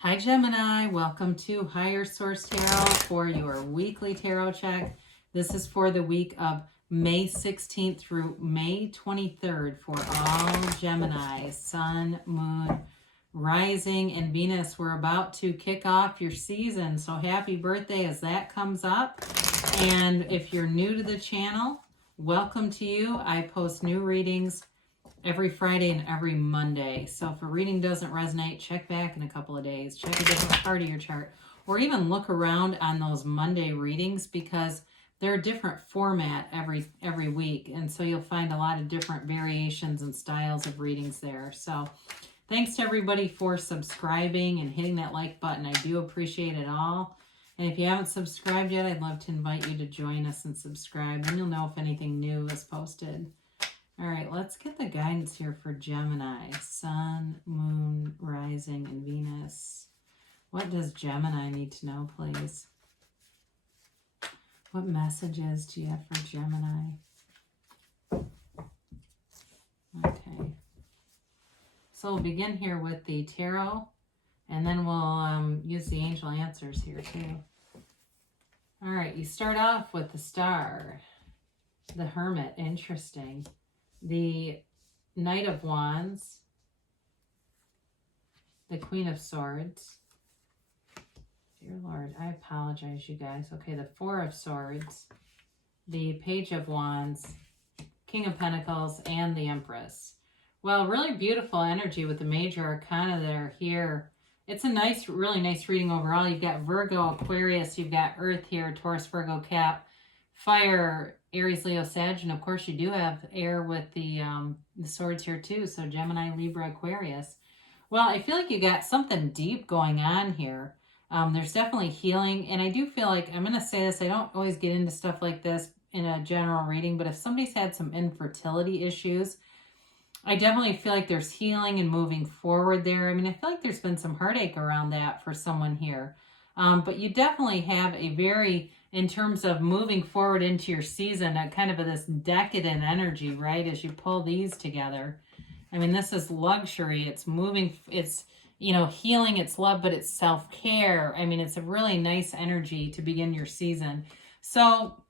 Hi Gemini, welcome to Higher Source Tarot for your weekly tarot check. This is for the week of May 16th through May 23rd for all Gemini, Sun, Moon, Rising, and Venus. We're about to kick off your season, so happy birthday as that comes up. And if you're new to the channel, welcome to you. I post new readings every Friday and every Monday. So if a reading doesn't resonate, check back in a couple of days. Check a different part of your chart. Or even look around on those Monday readings because they're a different format every week. And so you'll find a lot of different variations and styles of readings there. So thanks to everybody for subscribing and hitting that like button. I do appreciate it all. And if you haven't subscribed yet, I'd love to invite you to join us and subscribe. And you'll know if anything new is posted. All right, let's get the guidance here for Gemini, Sun, Moon, Rising, and Venus. What does Gemini need to know, please? What messages do you have for Gemini? Okay. So we'll begin here with the tarot, and then we'll use the angel answers here too. All right, you start off with the Star, the Hermit, interesting. The Knight of Wands, the Queen of Swords. Dear Lord, I apologize, you guys. Okay, the Four of Swords, the Page of Wands, King of Pentacles, and the Empress. Well, really beautiful energy with the major arcana there here. It's a nice, really nice reading overall. You've got Virgo, Aquarius, you've got Earth here, Taurus, Virgo, Cap, Fire, Aries, Leo, Sag, and of course you do have air with the swords here too. So Gemini, Libra, Aquarius. Well, I feel like you got something deep going on here. There's definitely healing, and I do feel like, I'm going to say this, I don't always get into stuff like this in a general reading, but if somebody's had some infertility issues, I definitely feel like there's healing and moving forward there. I mean, I feel like there's been some heartache around that for someone here. But you definitely have a very, in terms of moving forward into your season, a kind of this decadent energy, right? As you pull these together. I mean, this is luxury. It's moving, it's, you know, healing, it's love, but it's self-care. I mean, it's a really nice energy to begin your season. So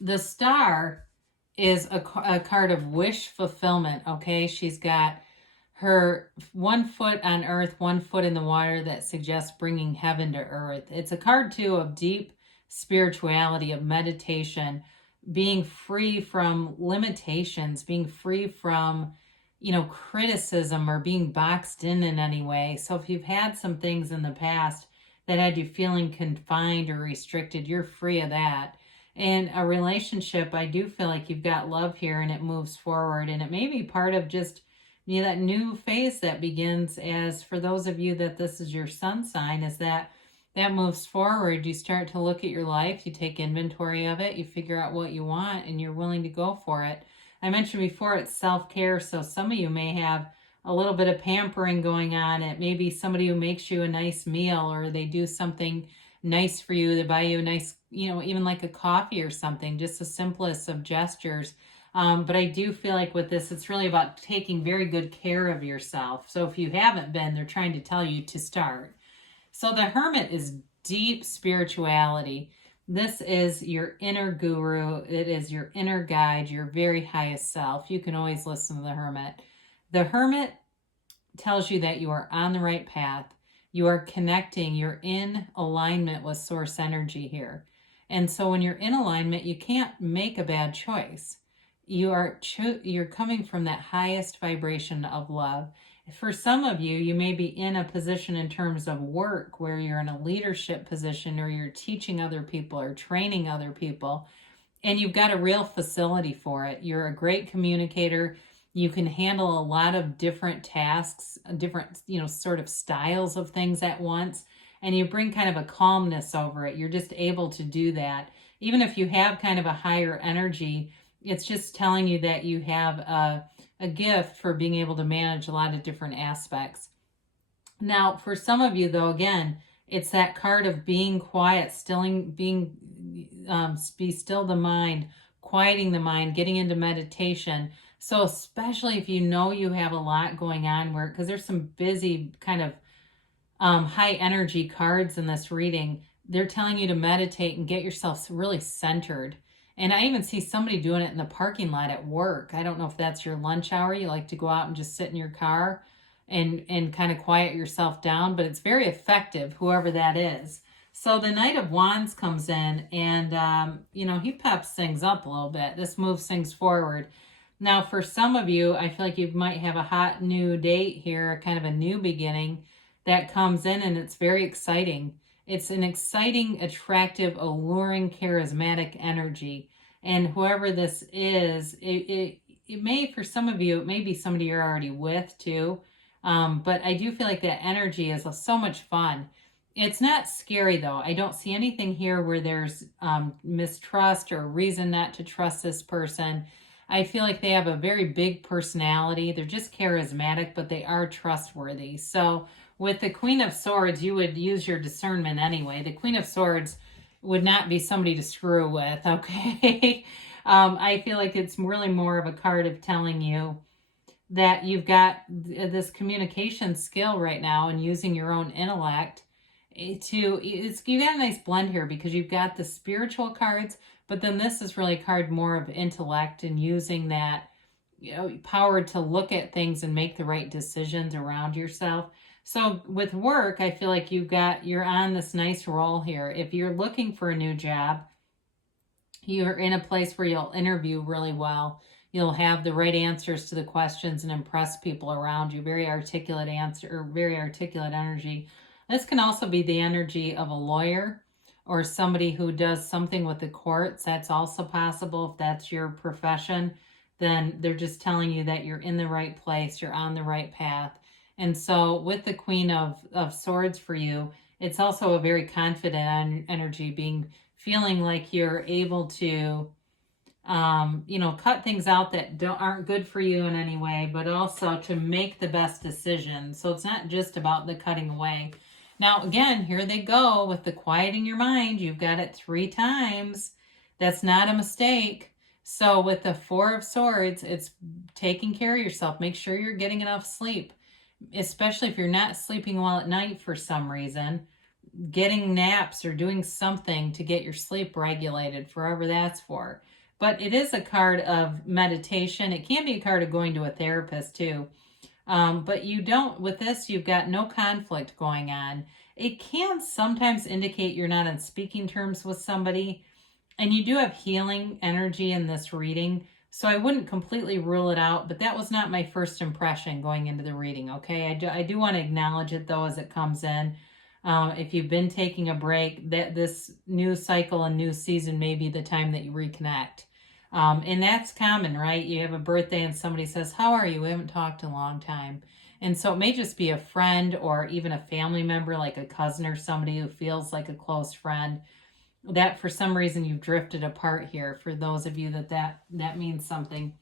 the Star is a card of wish fulfillment, okay? She's got her 1 foot on earth, 1 foot in the water that suggests bringing heaven to earth. It's a card, too, of deep spirituality, of meditation, being free from limitations, being free from, you know, criticism or being boxed in any way. So if you've had some things in the past that had you feeling confined or restricted, you're free of that. And a relationship, I do feel like you've got love here and it moves forward. And it may be part of just, you know, that new phase that begins, as for those of you that this is your sun sign, is that moves forward. You start to look at your life, you take inventory of it, you figure out what you want, and you're willing to go for it. I mentioned before, it's self-care, so some of you may have a little bit of pampering going on. It may be somebody who makes you a nice meal, or they do something nice for you. They buy you a nice, you know, even like a coffee or something, just the simplest of gestures. But I do feel like with this, it's really about taking very good care of yourself. So if you haven't been, they're trying to tell you to start. So the Hermit is deep spirituality. This is your inner guru. It is your inner guide, your very highest self. You can always listen to the Hermit. The Hermit tells you that you are on the right path. You are connecting. You're in alignment with source energy here. And so when you're in alignment, you can't make a bad choice. You're coming from that highest vibration of love. For some of you, you may be in a position in terms of work where you're in a leadership position, or you're teaching other people or training other people, and you've got a real facility for it. You're a great communicator. You can handle a lot of different tasks, different, you know, sort of styles of things at once, and you bring kind of a calmness over it. You're just able to do that. Even if you have kind of a higher energy, it's just telling you that you have a gift for being able to manage a lot of different aspects. Now, for some of you, though, again, it's that card of being quiet, be still the mind, quieting the mind, getting into meditation. So especially if you know you have a lot going on, because there's some busy kind of high energy cards in this reading. They're telling you to meditate and get yourself really centered. And I even see somebody doing it in the parking lot at work. I don't know if that's your lunch hour. You like to go out and just sit in your car and kind of quiet yourself down, but it's very effective, whoever that is. So the Knight of Wands comes in and, he peps things up a little bit. This moves things forward. Now, for some of you, I feel like you might have a hot new date here, kind of a new beginning that comes in, and it's very exciting. It's an exciting, attractive, alluring, charismatic energy. And whoever this is, it may, for some of you, it may be somebody you're already with too. But I do feel like that energy is so much fun. It's not scary though. I don't see anything here where there's mistrust or reason not to trust this person. I feel like they have a very big personality. They're just charismatic, but they are trustworthy. So with the Queen of Swords, you would use your discernment anyway. The Queen of Swords would not be somebody to screw with, okay? I feel like it's really more of a card of telling you that you've got this communication skill right now and using your own intellect you got a nice blend here because you've got the spiritual cards, but then this is really a card more of intellect and using that power to look at things and make the right decisions around yourself. So with work, I feel like you're on this nice roll here. If you're looking for a new job, you're in a place where you'll interview really well. You'll have the right answers to the questions and impress people around you. Very articulate energy. This can also be the energy of a lawyer or somebody who does something with the courts. That's also possible. If that's your profession, then they're just telling you that you're in the right place, you're on the right path. And so with the Queen of Swords for you, it's also a very confident energy, feeling like you're able to cut things out that aren't good for you in any way, but also to make the best decision. So it's not just about the cutting away. Now, again, here they go with the quieting your mind. You've got it 3 times. That's not a mistake. So with the Four of Swords, it's taking care of yourself. Make sure you're getting enough sleep, especially if you're not sleeping well at night for some reason. Getting naps or doing something to get your sleep regulated, forever that's for. But it is a card of meditation. It can be a card of going to a therapist too. But with this, you've got no conflict going on. It can sometimes indicate you're not on speaking terms with somebody. And you do have healing energy in this reading. So I wouldn't completely rule it out, but that was not my first impression going into the reading, okay? I do want to acknowledge it though as it comes in. If you've been taking a break, that this new cycle and new season may be the time that you reconnect. And that's common, right? You have a birthday and somebody says, how are you? We haven't talked in a long time. And so it may just be a friend or even a family member, like a cousin or somebody who feels like a close friend, that for some reason you've drifted apart here. For those of you that means something.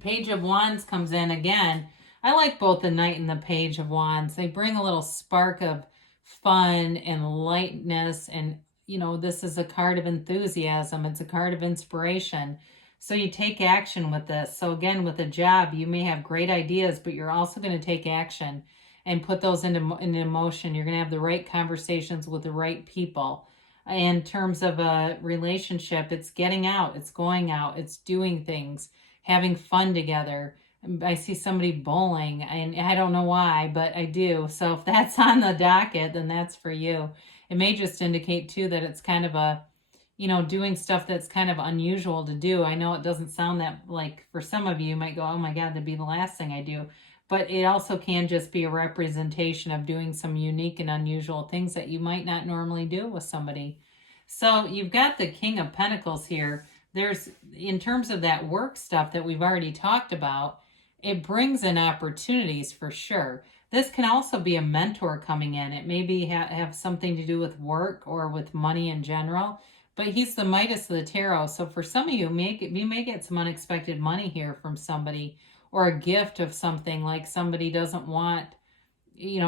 Page of Wands comes in again. I like both the Knight and the Page of Wands. They bring a little spark of fun and lightness, and this is a card of enthusiasm. It's a card of inspiration. So you take action with this. So again, with a job, you may have great ideas, but you're also going to take action and put those into motion. You're going to have the right conversations with the right people. In terms of a relationship, it's getting out, it's going out, it's doing things, having fun together. I see somebody bowling, and I don't know why, but I do. So if that's on the docket, then that's for you. It may just indicate too that it's kind of a, doing stuff that's kind of unusual to do. I know it doesn't sound that, like, for some of you might go, oh my God, that'd be the last thing I do. But it also can just be a representation of doing some unique and unusual things that you might not normally do with somebody. So you've got the King of Pentacles here. There's, in terms of that work stuff that we've already talked about, it brings in opportunities for sure. This can also be a mentor coming in. It may be have something to do with work or with money in general. But he's the Midas of the Tarot. So for some of you, you may get some unexpected money here from somebody, or a gift of something, like somebody doesn't want,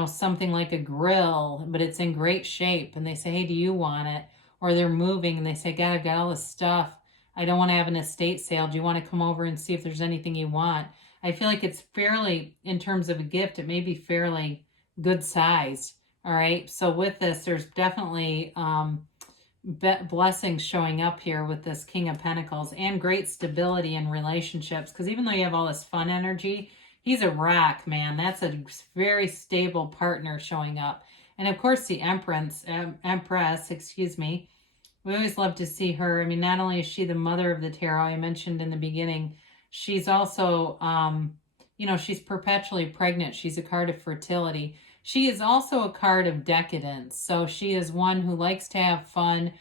something like a grill, but it's in great shape. And they say, hey, do you want it? Or they're moving and they say, God, I've got all this stuff. I don't want to have an estate sale. Do you want to come over and see if there's anything you want? I feel like it's fairly, in terms of a gift, it may be fairly good sized. All right. So with this, there's definitely blessings showing up here with this King of Pentacles and great stability in relationships. Because even though you have all this fun energy, he's a rock, man. That's a very stable partner showing up. And of course, the Empress, excuse me. We always love to see her. I mean, not only is she the mother of the tarot, I mentioned in the beginning, she's also, you know, she's perpetually pregnant. She's a card of fertility. She is also a card of decadence. So she is one who likes to have fun,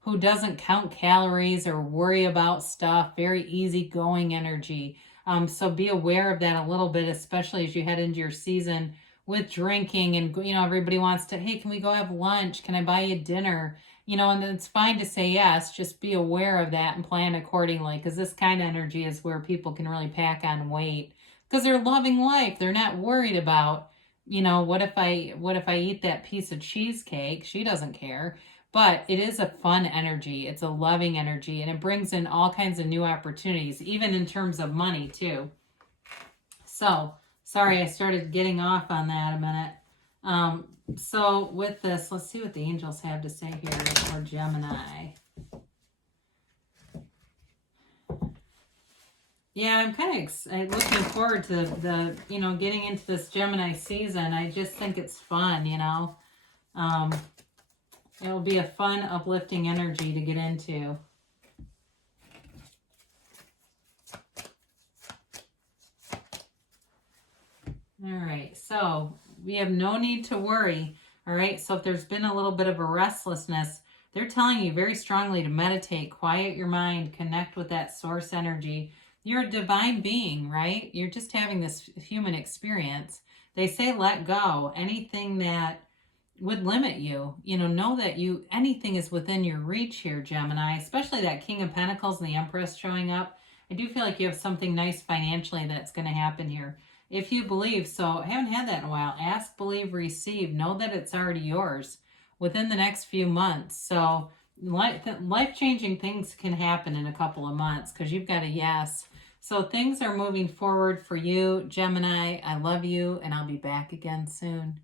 who doesn't count calories or worry about stuff, very easygoing energy. So be aware of that a little bit, especially as you head into your season with drinking and, you know, everybody wants to, hey, can we go have lunch? Can I buy you dinner? You know, and it's fine to say yes, just be aware of that and plan accordingly, because this kind of energy is where people can really pack on weight because they're loving life. They're not worried about, you know, what if I eat that piece of cheesecake? She doesn't care. But it is a fun energy. It's a loving energy, and it brings in all kinds of new opportunities, even in terms of money too. So, sorry I started getting off on that a minute. So with this, let's see what the angels have to say here for Gemini. Yeah, I'm kind of looking forward to the, you know, getting into this Gemini season. I just think it's fun, you know. It'll be a fun, uplifting energy to get into. All right, so we have no need to worry. All right, so if there's been a little bit of a restlessness, they're telling you very strongly to meditate, quiet your mind, connect with that source energy. You're a divine being, right? You're just having this human experience. They say let go. Anything that would limit you, you know that anything is within your reach here, Gemini, especially that King of Pentacles and the Empress showing up. I do feel like you have something nice financially that's going to happen here. If you believe, so I haven't had that in a while. Ask, believe, receive. Know that it's already yours within the next few months. So life-changing things can happen in a couple of months because you've got a yes. So things are moving forward for you, Gemini. I love you, and I'll be back again soon.